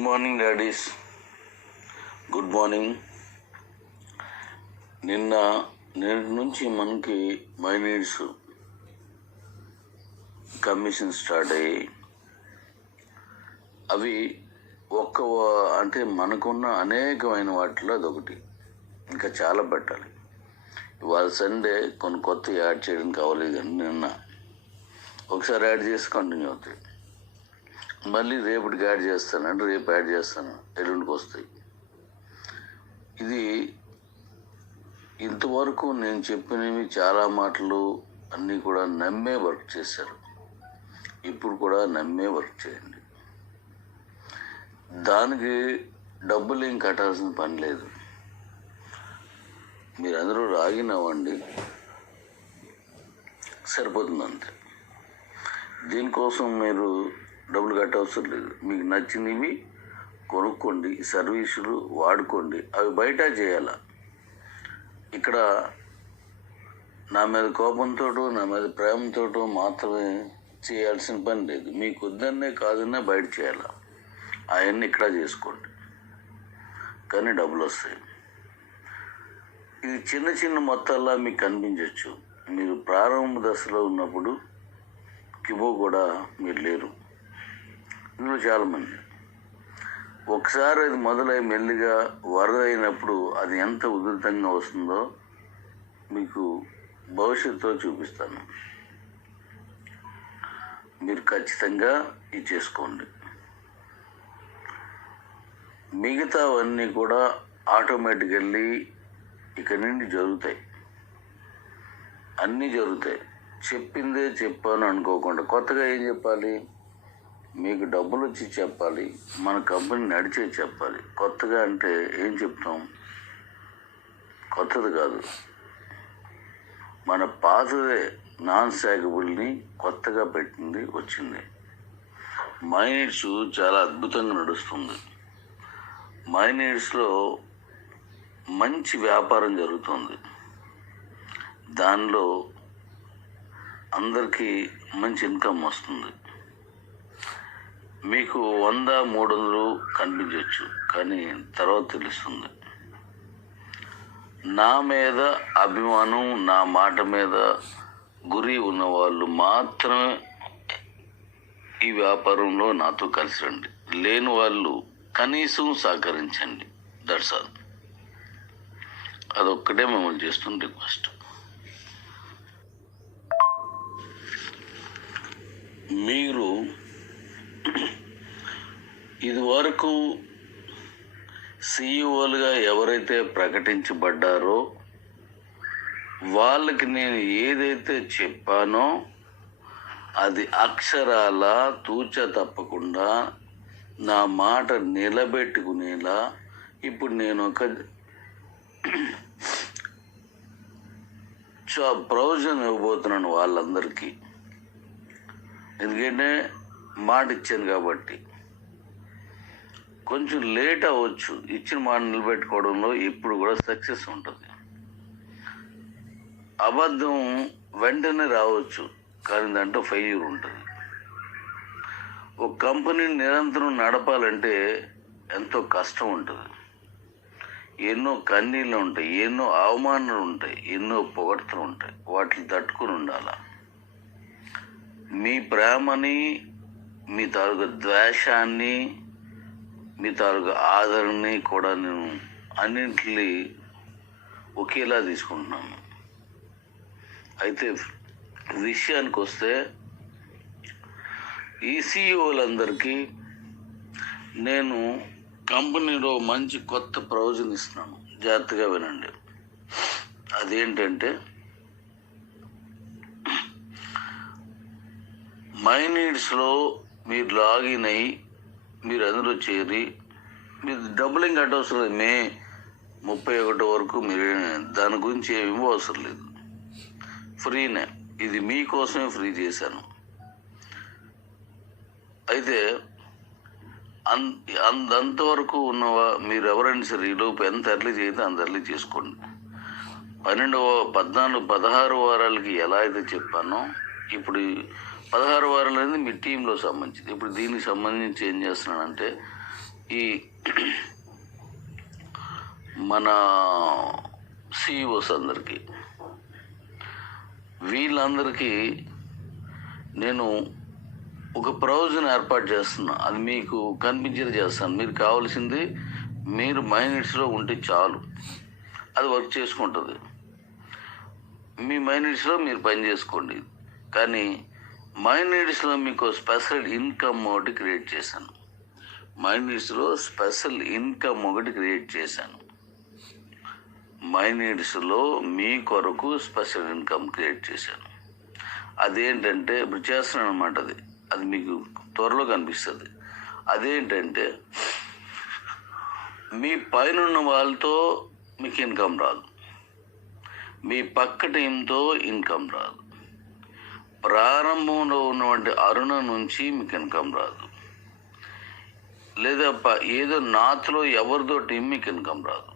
Good morning daddy's, good morning. నేటి నుంచి మనకి మై నీడ్స్ కమిషన్ స్టార్ట్ అయ్యాయి. అవి అంటే మనకున్న అనేకమైన వాటిలో అదొకటి. ఇంకా చాలా పెట్టాలి. ఇవాళ సండే కొన్ని కొత్త యాడ్ చేయడానికి అవ్వలేదు, కానీ నిన్న ఒకసారి యాడ్ చేసి కంటిన్యూ అవుతాయి. మళ్ళీ రేపటికి యాడ్ చేస్తాను అంటే రేపు యాడ్ చేస్తాను, ఎల్లుండికి వస్తాయి. ఇది ఇంతవరకు నేను చెప్పినవి చాలా మాటలు అన్నీ కూడా నమ్మే వర్క్ చేశారు. ఇప్పుడు కూడా నమ్మే వర్క్ చేయండి. దానికి డబ్బులు ఏం కట్టాల్సిన పని లేదు. మీరందరూ రాగినవ్వండి, సరిపోతుంది అంతే. దీనికోసం మీరు డబ్బులు కట్టవసరం లేదు. మీకు నచ్చినవి కొనుక్కోండి, సర్వీసులు వాడుకోండి. అవి బయట చేయాల. ఇక్కడ నా మీద కోపంతో, నా మీద ప్రేమతో మాత్రమే చేయాల్సిన పని లేదు. మీకు వద్దన్నే కాదన్నా బయట చేయాల. అవన్నీ ఇక్కడ చేసుకోండి, కానీ డబ్బులు వస్తాయి. ఇది చిన్న చిన్న మొత్తాల్లో మీకు కనిపించవచ్చు. మీరు ప్రారంభ దశలో ఉన్నప్పుడు కిబో కూడా మీరు లేరు. ఇందులో చాలామంది ఒకసారి అది మొదలై మెల్లిగా వరద అయినప్పుడు అది ఎంత ఉధృతంగా వస్తుందో మీకు భవిష్యత్తులో చూపిస్తాను. మీరు ఖచ్చితంగా ఇది చేసుకోండి. మిగతావన్నీ కూడా ఆటోమేటికల్లీ ఇక్కడి నుండి జరుగుతాయి. అన్నీ జరుగుతాయి. చెప్పిందే చెప్పాను అనుకోకుండా కొత్తగా ఏం చెప్పాలి? మీకు డబ్బులు వచ్చి చెప్పాలి, మన కంపెనీ నడిచే చెప్పాలి. కొత్తగా అంటే ఏం చెప్తాం? కొత్తది కాదు, మన పాతదే నాన్ స్టాకబుల్ని కొత్తగా పెట్టింది వచ్చింది. మై నీడ్స్ చాలా అద్భుతంగా నడుస్తుంది. మై నీడ్స్లో మంచి వ్యాపారం జరుగుతుంది. దానిలో అందరికీ మంచి ఇన్కమ్ వస్తుంది. మీకు 100, 300 కనిపించవచ్చు, కానీ తర్వాత తెలుస్తుంది. నా మీద అభిమానం, నా మాట మీద గురి ఉన్నవాళ్ళు మాత్రమే ఈ వ్యాపారంలో నాతో కలిసి రండి. లేని వాళ్ళు కనీసం సహకరించండి. That's all. అదొక్కటే మిమ్మల్ని చేస్తున్న రిక్వెస్ట్. మీరు ఇదివరకు సిఇఓలుగా ఎవరైతే ప్రకటించబడ్డారో వాళ్ళకి నేను ఏదైతే చెప్పానో అది అక్షరాల తూచ తప్పకుండా నా మాట నిలబెట్టుకునేలా ఇప్పుడు నేను ఒక ప్రయోజనం ఇవ్వబోతున్నాను వాళ్ళందరికీ. ఎందుకంటే మాట ఇచ్చాను కాబట్టి. కొంచెం లేట్ అవ్వచ్చు, ఇచ్చిన మాట నిలబెట్టుకోవడంలో ఇప్పుడు కూడా సక్సెస్ ఉంటుంది. అబద్ధం వెంటనే రావచ్చు, కానీ దాంట్లో ఫెయిల్యూర్ ఉంటుంది. ఒక కంపెనీని నిరంతరం నడపాలంటే ఎంతో కష్టం ఉంటుంది. ఎన్నో కన్నీళ్ళు ఉంటాయి, ఎన్నో అవమానాలు ఉంటాయి, ఎన్నో పొగడ్తలు ఉంటాయి. వాటిని తట్టుకుని ఉండాలి. మీ ప్రేమని, మీ తాలూకు ద్వేషాన్ని, మీ తాలూకు ఆదరణని కూడా నేను అన్నింటినీ ఒకేలా తీసుకుంటున్నాను. అయితే విషయానికి వస్తే ఈ సిఇఓలందరికీ నేను కంపెనీలో మంచి కొత్త ప్రయోజనం ఇస్తున్నాను. జాగ్రత్తగా వినండి. అదేంటంటే మై నీడ్స్లో మీరు లాగిన్ అయ్యి మీరు అందరూ చేరి మీరు డబ్బులు ఏం కట్టవసరం లేదు. మే 31 వరకు మీరు దాని గురించి ఏమీ అవసరం లేదు. ఫ్రీనే. ఇది మీకోసమే ఫ్రీ చేశాను. అయితే అంతవరకు ఉన్నవా మీరు ఎవరైనా సరే ఈలోపు ఎంత ఎర్లీ చేస్తే అంత ఎర్లీ చేసుకోండి. 16 వారాలకి ఎలా అయితే చెప్పానో ఇప్పుడు 16 వారాలు అనేది మీ టీంలో సంబంధించింది. ఇప్పుడు దీనికి సంబంధించి ఏం చేస్తున్నానంటే ఈ మన సిఇఓస్ అందరికీ, వీళ్ళందరికీ నేను ఒక ప్రొవిజన్ ఏర్పాటు చేస్తున్నా. అది మీకు కనిపించేది చేస్తాను. మీరు కావాల్సింది మీరు మైనిట్స్లో ఉంటే చాలు, అది వర్క్ చేసుకుంటుంది. మీ మైనిట్స్లో మీరు పని చేసుకోండి. కానీ మైనిట్స్లో మీకు స్పెషల్ ఇన్కమ్ ఒకటి క్రియేట్ చేశాను. మైనిట్స్లో స్పెషల్ ఇన్కమ్ ఒకటి క్రియేట్ చేశాను. మైనిట్స్లో మీ కొరకు స్పెషల్ ఇన్కమ్ క్రియేట్ చేశాను. అదేంటంటే ఇప్పుడు చేస్తున్నాను అనమాట. అది మీకు త్వరలో కనిపిస్తుంది. అదేంటంటే మీ పైన వాళ్ళతో మీకు ఇన్కమ్ రాదు, మీ పక్క టీంతో ఇన్కమ్ రాదు, ప్రారంభంలో ఉన్నటువంటి అరుణ నుంచి మీకు ఇన్కమ్ రాదు, లేదా ఏదో నార్త్లో ఎవరిదో టీం మీకు ఇన్కమ్ రాదు,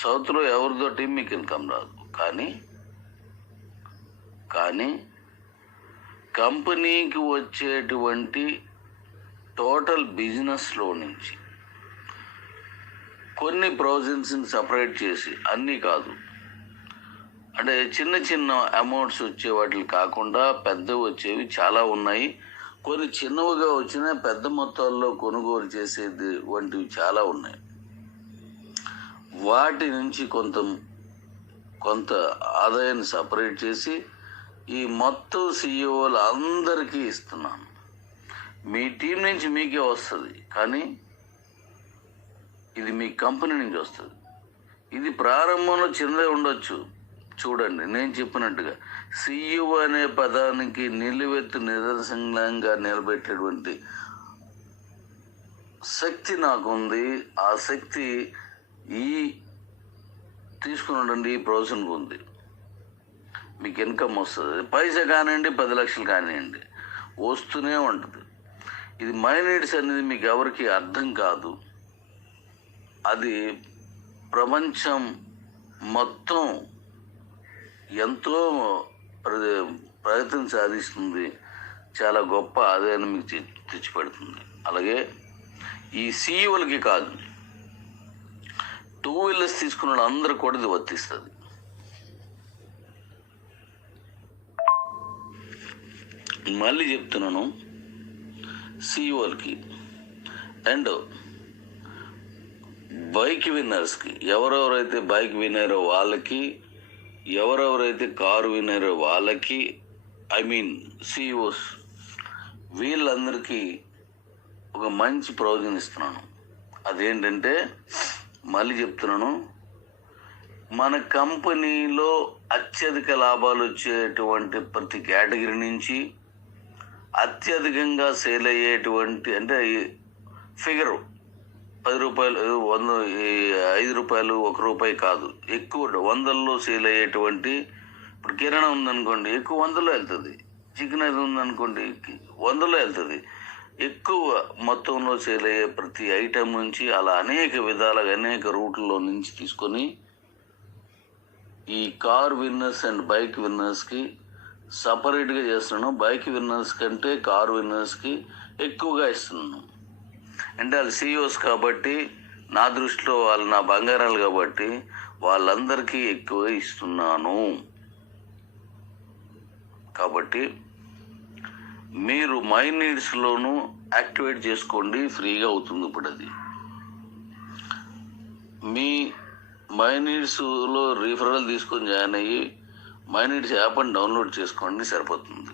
సౌత్లో ఎవరిదో టీం మీకు ఇన్కమ్ రాదు. కానీ కంపెనీకి వచ్చేటువంటి టోటల్ బిజినెస్లో నుంచి కొన్ని ప్రొవిజన్స్ని సపరేట్ చేసి, అన్నీ కాదు అంటే చిన్న చిన్న అమౌంట్స్ వచ్చే వాటికి కాకుండా పెద్దవి వచ్చేవి చాలా ఉన్నాయి. కొన్ని చిన్నవిగా వచ్చినా పెద్ద మొత్తాల్లో కొనుగోలు చేసేది వంటివి చాలా ఉన్నాయి. వాటి నుంచి కొంత ఆదాయాన్ని సపరేట్ చేసి ఈ మొత్తం సిఇఓలు అందరికీ ఇస్తున్నాను. మీ టీం నుంచి మీకే వస్తుంది, కానీ ఇది మీ కంపెనీ నుంచి వస్తుంది. ఇది ప్రారంభంలో చిన్నదే ఉండొచ్చు. చూడండి, నేను చెప్పినట్టుగా సిఇఓ అనే పదానికి నిలువెత్తు నిదర్శనంగా నిలబెట్టేటువంటి శక్తి నాకుంది. ఆ శక్తి తీసుకున్నటువంటి ఈ ప్రొవిజన్కి ఉంది. మీకు ఇన్కమ్ వస్తుంది. పైసా కానివ్వండి, 10 లక్షలు కానివ్వండి, వస్తూనే ఉంటుంది. ఇది మైనిట్స్ అనేది మీకు ఎవరికి అర్థం కాదు. అది ప్రపంచం మొత్తం ఎంతో ప్రయత్నం సాధిస్తుంది. చాలా గొప్ప ఆదాయాన్ని మీకు తెచ్చిపెడుతుంది. అలాగే ఈ సిఇఓలకి కాదు, 2 వీలర్స్ తీసుకున్న అందరూ కూడా ఇది వర్తిస్తుంది. మళ్ళీ చెప్తున్నాను, సిఇఓలకి అండ్ బైక్ విన్నర్స్కి, ఎవరెవరైతే బైక్ విన్నారో వాళ్ళకి, ఎవరెవరైతే కారు విన్నారో వాళ్ళకి, సిఇఓస్ వీళ్ళందరికీ ఒక మంచి ప్రొవిజన్ ఇస్తున్నాను. అదేంటంటే మళ్ళీ చెప్తున్నాను, మన కంపెనీలో అత్యధిక లాభాలు వచ్చేటువంటి ప్రతి కేటగిరీ నుంచి అత్యధికంగా సేల్ అయ్యేటువంటి, అంటే ఫిగరు 10 రూపాయలు, 100, 5 రూపాయలు, 1 రూపాయి కాదు, ఎక్కువ 100లో సేల్ అయ్యేటువంటి. ఇప్పుడు కిరాణా ఉందనుకోండి, ఎక్కువ 100లో వెళ్తుంది. చికెన్ అది ఉందనుకోండి, 100లో వెళ్తుంది. ఎక్కువ మొత్తంలో సేల్ అయ్యే ప్రతి ఐటెం నుంచి అలా అనేక విధాలుగా అనేక రూట్లలో నుంచి తీసుకొని ఈ కార్ విన్నర్స్ అండ్ బైక్ విన్నర్స్కి సపరేట్గా చేస్తున్నాను. బైక్ విన్నర్స్ కంటే కార్ విన్నర్స్కి ఎక్కువగా ఇస్తున్నాను. అంటే వాళ్ళు సిఇఓస్ కాబట్టి, నా దృష్టిలో వాళ్ళు నా బంగారాలు కాబట్టి వాళ్ళందరికీ ఎక్కువ ఇస్తున్నాను. కాబట్టి మీరు మై నీడ్స్లోనూ యాక్టివేట్ చేసుకోండి, ఫ్రీగా అవుతుంది. ఇప్పుడు అది మీ మై నీడ్స్లో రిఫరల్ తీసుకొని జాయిన్ అయ్యి మై నీడ్స్ యాప్ని డౌన్లోడ్ చేసుకోండి, సరిపోతుంది.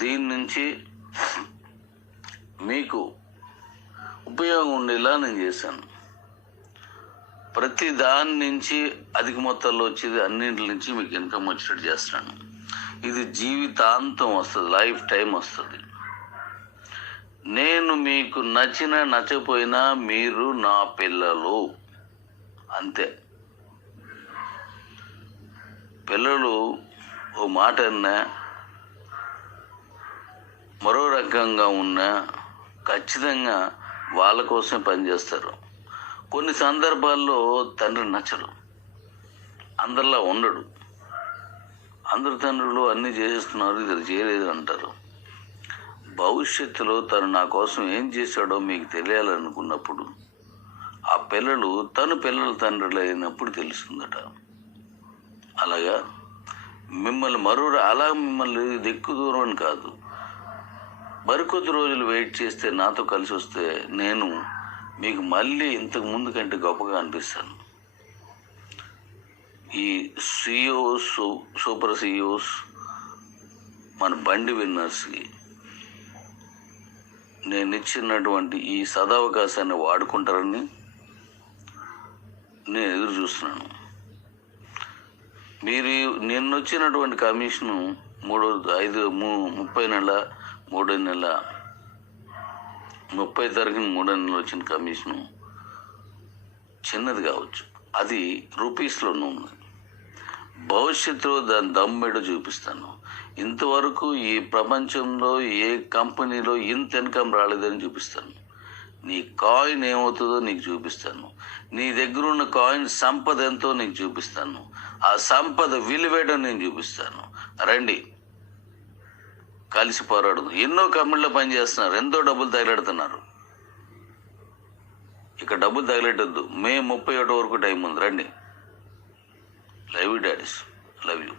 దీని నుంచి మీకు ఉపయోగం ఉండేలా నేను చేశాను. ప్రతి దాని నుంచి అధిక మొత్తాల్లో వచ్చేది, అన్నింటి నుంచి మీకు ఇన్కమ్ వచ్చేటట్టు చేస్తాను. ఇది జీవితాంతం వస్తుంది, లైఫ్ టైం వస్తుంది. నేను మీకు నచ్చినా నచ్చపోయినా మీరు నా పిల్లలు, అంతే. పిల్లలు ఓ మాట అన్నా, మరో రకంగా ఉన్నా ఖచ్చితంగా వాళ్ళ కోసమే పనిచేస్తారు. కొన్ని సందర్భాల్లో తండ్రి నచ్చడు, అందరిలా ఉండడు. అందరు తండ్రులు అన్నీ చేసేస్తున్నారు, ఇది చేయలేదు అంటారు. భవిష్యత్తులో తను నా కోసం ఏం చేశాడో మీకు తెలియాలనుకున్నప్పుడు ఆ పిల్లలు పిల్లల తండ్రులు అయినప్పుడు తెలుస్తుందట. అలాగా మిమ్మల్ని దిక్కు దూరం అని కాదు, మరికొద్ది రోజులు వెయిట్ చేస్తే నాతో కలిసి వస్తే నేను మీకు మళ్ళీ ఇంతకు ముందు కంటే గొప్పగా అనిపిస్తాను. ఈ సిఇఓస్, సూపర్ సిఇఓస్, మన బండి విన్నర్స్కి నేను ఇచ్చినటువంటి ఈ సదవకాశాన్ని వాడుకుంటారని నేను ఎదురు చూస్తున్నాను. మీరు నిన్న వచ్చినటువంటి కమిషను 30 నెల 30 తారీఖున 3 నెలలు వచ్చిన కమిషను చిన్నది కావచ్చు, అది రూపీస్లోనే ఉంది. భవిష్యత్తులో దాని దమ్మేడో చూపిస్తాను. ఇంతవరకు ఈ ప్రపంచంలో ఏ కంపెనీలో ఇంత ఇన్కమ్ రాలేదని చూపిస్తాను. నీ కాయిన్ ఏమవుతుందో నీకు చూపిస్తాను. నీ దగ్గర ఉన్న కాయిన్ సంపద ఎంతో నీకు చూపిస్తాను. ఆ సంపద విలువేయడం నేను చూపిస్తాను. రండి, కలిసి పోరాడుదు. ఎన్నో కంపెనీలో పనిచేస్తున్నారు, ఎంతో డబ్బులు తగిలాడుతున్నారు. ఇక డబ్బులు తగిలేటొద్దు. మే 31 వరకు టైం ఉంది. రండి. Love you daddy's, love you.